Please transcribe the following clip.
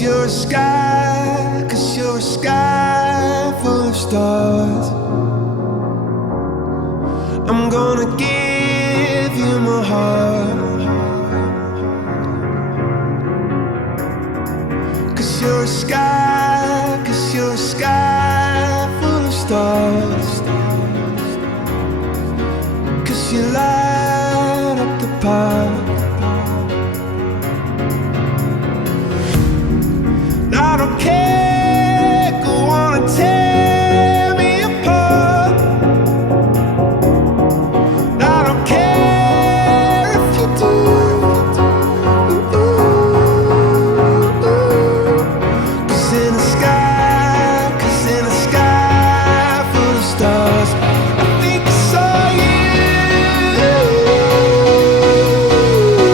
you're a sky, 'cause you're a sky full of stars. I'm gonna give you my heart, 'cause you're a sky, 'cause you're a sky full of stars. 'Cause you light up the park. I don't care